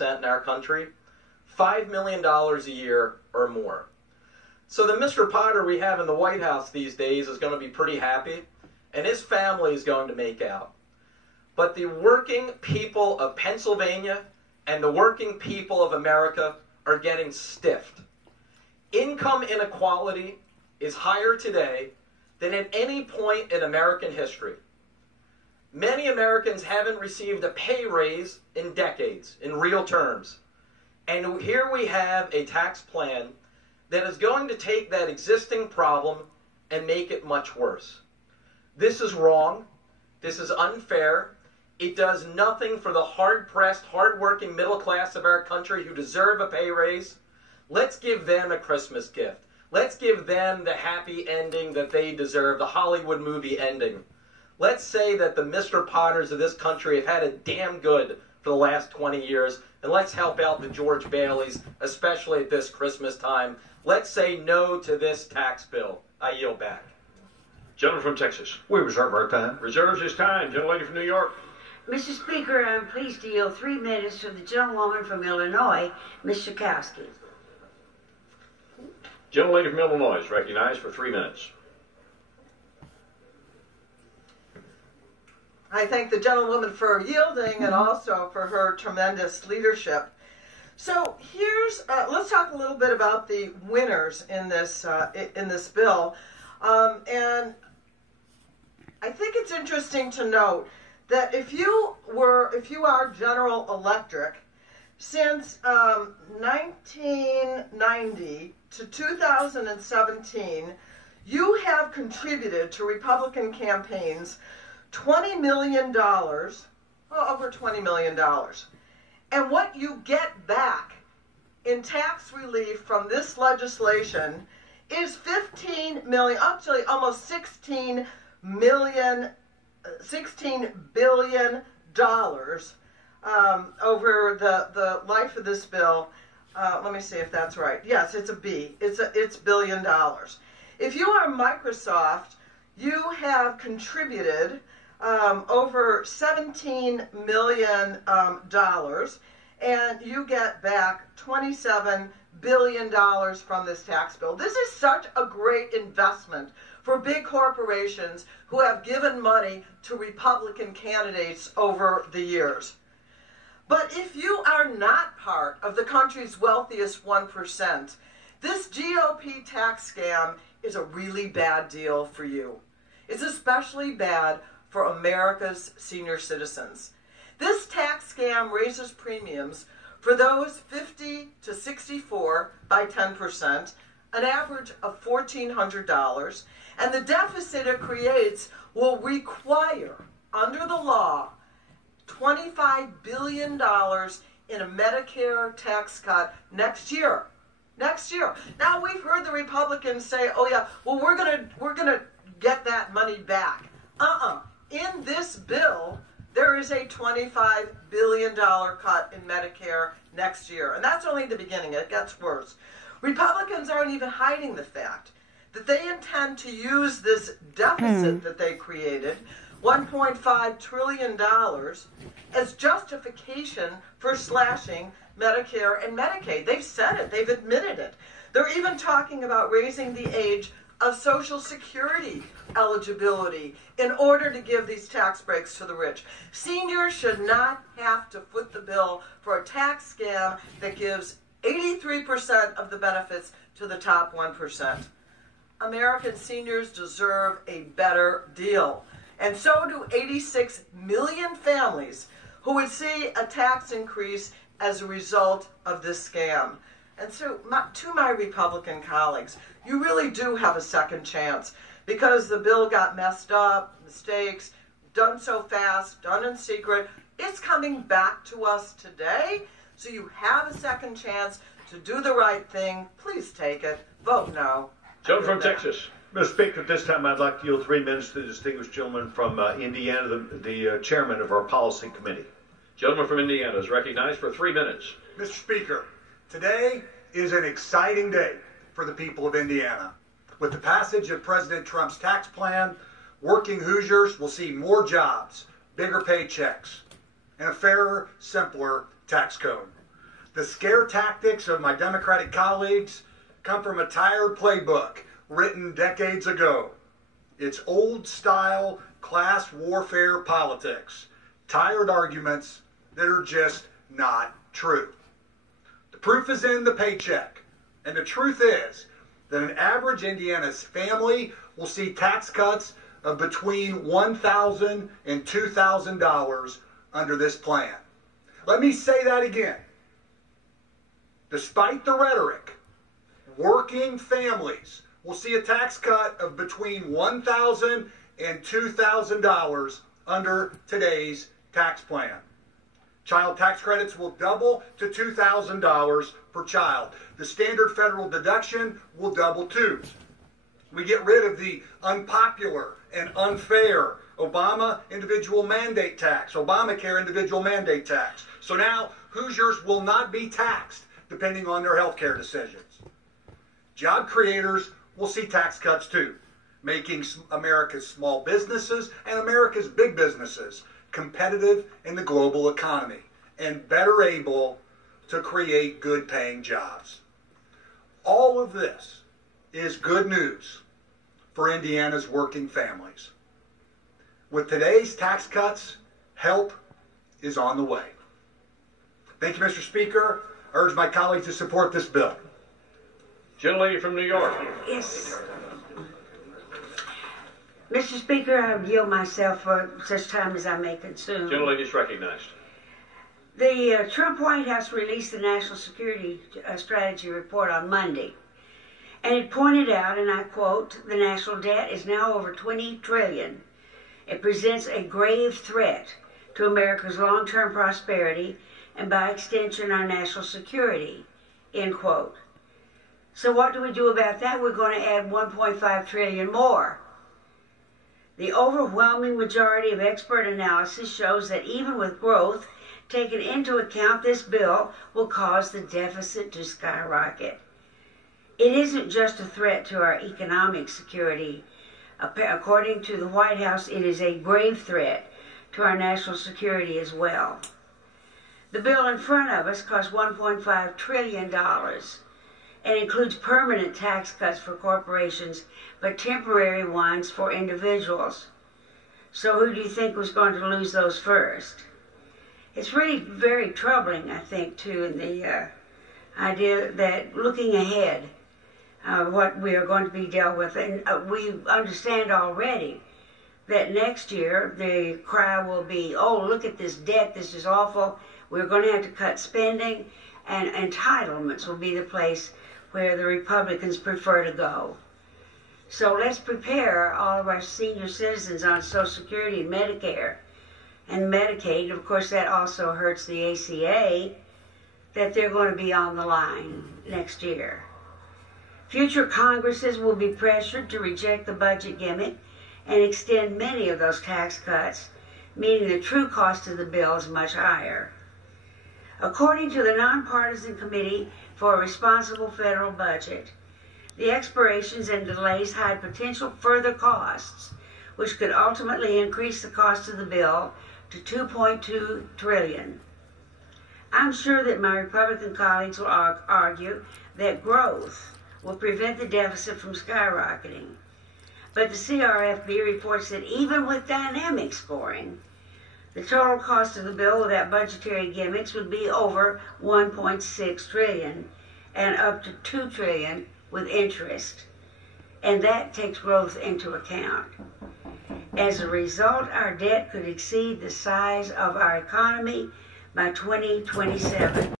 in our country, $5 million a year or more. So the Mr. Potter we have in the White House these days is going to be pretty happy, and his family is going to make out. But the working people of Pennsylvania and the working people of America are getting stiffed. Income inequality is higher today than at any point in American history. Many Americans haven't received a pay raise in decades, in real terms. And here we have a tax plan that is going to take that existing problem and make it much worse. This is wrong. This is unfair. It does nothing for the hard-pressed, hard-working middle class of our country who deserve a pay raise. Let's give them a Christmas gift. Let's give them the happy ending that they deserve, the Hollywood movie ending. Let's say that the Mr. Potters of this country have had it damn good for the last 20 years, and let's help out the George Baileys, especially at this Christmas time. Let's say no to this tax bill. I yield back. Gentleman from Texas. We reserve our time. Reserves his time. Gentlelady from New York. Mr. Speaker, I'm pleased to yield 3 minutes to the gentlewoman from Illinois, Ms. Schakowsky. Gentlelady from Illinois is recognized for 3 minutes. I thank the gentlewoman for yielding and also for her tremendous leadership. So here's, let's talk a little bit about the winners in this bill. And I think it's interesting to note that if you are General Electric, since 1990 to 2017, you have contributed to Republican campaigns $20 million, well, over $20 million. And what you get back in tax relief from this legislation is $15 million, actually almost $16 billion over the life of this bill. Let me see if that's right. Yes, it's a B. It's billion dollars. If you are Microsoft, you have contributed over $17 million, and you get back $27 billion from this tax bill. This is such a great investment for big corporations who have given money to Republican candidates over the years. But if you are not part of the country's wealthiest 1%, this GOP tax scam is a really bad deal for you. It's especially bad for America's senior citizens. This tax scam raises premiums for those 50 to 64 by 10%, an average of $1,400, and the deficit it creates will require, under the law, $25 billion in a Medicare tax cut next year. Next year. Now we've heard the Republicans say, "Oh yeah, well we're gonna get that money back." In this bill, there is a $25 billion cut in Medicare next year, and that's only the beginning. It gets worse. Republicans aren't even hiding the fact that they intend to use this deficit that they created, $1.5 trillion, as justification for slashing Medicare and Medicaid. They've said it. They've admitted it. They're even talking about raising the age of Social Security eligibility in order to give these tax breaks to the rich. Seniors should not have to foot the bill for a tax scam that gives 83% of the benefits to the top 1%. American seniors deserve a better deal. And so do 86 million families who would see a tax increase as a result of this scam. And so to my Republican colleagues, you really do have a second chance because the bill got messed up, mistakes, done so fast, done in secret. It's coming back to us today, so you have a second chance to do the right thing. Please take it. Vote no. Gentleman from Texas. Mr. Speaker, at this time I'd like to yield 3 minutes to the distinguished gentleman from Indiana, the chairman of our policy committee. Gentleman from Indiana is recognized for 3 minutes. Mr. Speaker, today is an exciting day for the people of Indiana. With the passage of President Trump's tax plan, working Hoosiers will see more jobs, bigger paychecks, and a fairer, simpler tax code. The scare tactics of my Democratic colleagues come from a tired playbook written decades ago. It's old-style class warfare politics, tired arguments that are just not true. The proof is in the paycheck, and the truth is that an average Indiana's family will see tax cuts of between $1,000 and $2,000 under this plan. Let me say that again. Despite the rhetoric, working families will see a tax cut of between $1,000 and $2,000 under today's tax plan. Child tax credits will double to $2,000 per child. The standard federal deduction will double too. We get rid of the unpopular and unfair Obama individual mandate tax, Obamacare individual mandate tax. So now Hoosiers will not be taxed depending on their health care decisions. Job creators will see tax cuts too, making America's small businesses and America's big businesses competitive in the global economy and better able to create good paying jobs. All of this is good news for Indiana's working families. With today's tax cuts, help is on the way. Thank you, Mr. Speaker. I urge my colleagues to support this bill. Gentlelady from New York. Yes. Mr. Speaker, I yield myself for such time as I may consume. Gentlelady is recognized. The Trump White House released the National Security Strategy Report on Monday, and it pointed out, and I quote, "The national debt is now over $20 trillion. It presents a grave threat to America's long-term prosperity and by extension our national security," end quote. So what do we do about that? We're going to add $1.5 trillion more. The overwhelming majority of expert analysis shows that even with growth taken into account, this bill will cause the deficit to skyrocket. It isn't just a threat to our economic security. According to the White House, it is a grave threat to our national security as well. The bill in front of us costs $1.5 trillion and includes permanent tax cuts for corporations, but temporary ones for individuals. So who do you think was going to lose those first? It's really very troubling, I think, too, in the idea that looking ahead, what we are going to be dealt with. And we understand already that next year the cry will be, oh, look at this debt, this is awful. We're going to have to cut spending, and entitlements will be the place where the Republicans prefer to go. So let's prepare all of our senior citizens on Social Security and Medicare and Medicaid. Of course, that also hurts the ACA, that they're going to be on the line next year. Future Congresses will be pressured to reject the budget gimmick and extend many of those tax cuts, meaning the true cost of the bill is much higher. According to the Nonpartisan Committee for a Responsible Federal Budget, the expirations and delays hide potential further costs, which could ultimately increase the cost of the bill to $2.2 trillion. I'm sure that my Republican colleagues will argue that growth will prevent the deficit from skyrocketing. But the CRFB reports that even with dynamic scoring, the total cost of the bill without budgetary gimmicks would be over $1.6 trillion and up to $2 trillion with interest. And that takes growth into account. As a result, our debt could exceed the size of our economy by 2027.